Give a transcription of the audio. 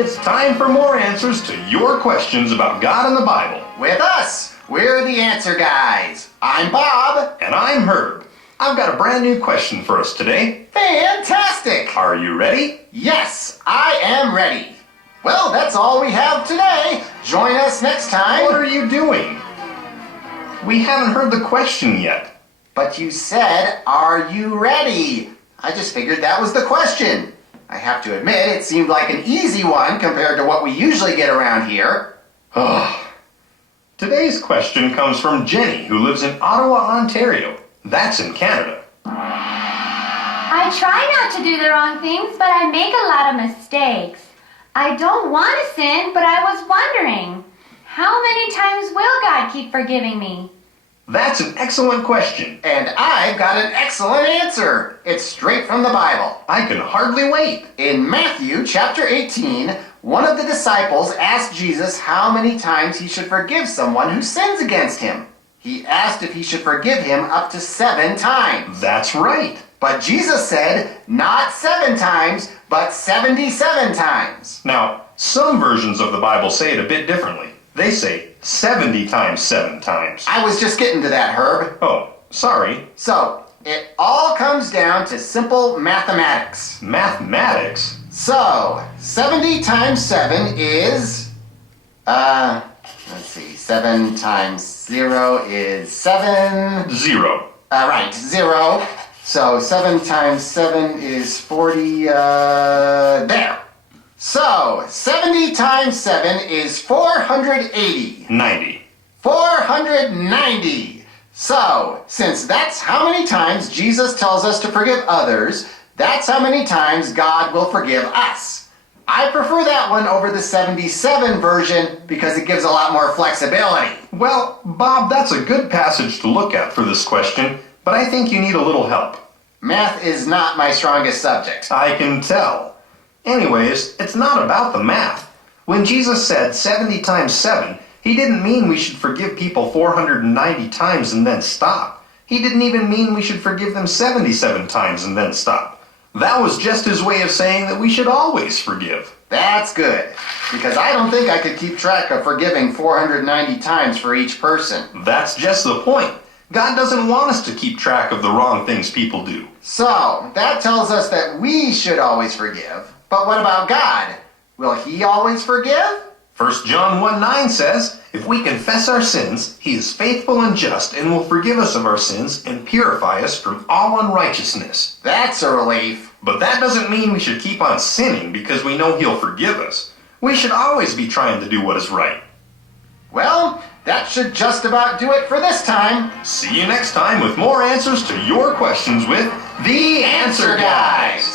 It's time for more answers to your questions about God and the Bible. With us, we're the Answer Guys. I'm Bob. And I'm Herb. I've got a brand new question for us today. Fantastic! Are you ready? Yes, I am ready. Well, that's all we have today. Join us next time. What are you doing? We haven't heard the question yet. But you said, are you ready? I just figured that was the question. I have to admit, it seemed like an easy one compared to what we usually get around here. Today's question comes from Jenny, who lives in Ottawa, Ontario. That's in Canada. I try not to do the wrong things, but I make a lot of mistakes. I don't want to sin, but I was wondering, how many times will God keep forgiving me? That's an excellent question. And I've got an excellent answer. It's straight from the Bible. I can hardly wait. In Matthew chapter 18, one of the disciples asked Jesus how many times he should forgive someone who sins against him. He asked if he should forgive him up to 7 times. That's right. But Jesus said, not 7 times, but 77 times. Now, some versions of the Bible say it a bit differently. They say 70 times 7 times. I was just getting to that, Herb. Oh, sorry. So, it all comes down to simple mathematics. Mathematics? So, 70 times 7 is, let's see, 7 times 0 is 7. 0. Right, 0. So, 7 times 7 is 40, there. So, 70 times 7 is 480. 90. 490. So, since that's how many times Jesus tells us to forgive others, that's how many times God will forgive us. I prefer that one over the 77 version because it gives a lot more flexibility. Well, Bob, that's a good passage to look at for this question, but I think you need a little help. Math is not my strongest subject. I can tell. Anyways, it's not about the math. When Jesus said 70 times 7, he didn't mean we should forgive people 490 times and then stop. He didn't even mean we should forgive them 77 times and then stop. That was just his way of saying that we should always forgive. That's good, because I don't think I could keep track of forgiving 490 times for each person. That's just the point. God doesn't want us to keep track of the wrong things people do. So, that tells us that we should always forgive. But what about God? Will he always forgive? 1 John 1:9 says, if we confess our sins, he is faithful and just and will forgive us of our sins and purify us from all unrighteousness. That's a relief. But that doesn't mean we should keep on sinning because we know he'll forgive us. We should always be trying to do what is right. Well, that should just about do it for this time. See you next time with more answers to your questions with The Answer Guys.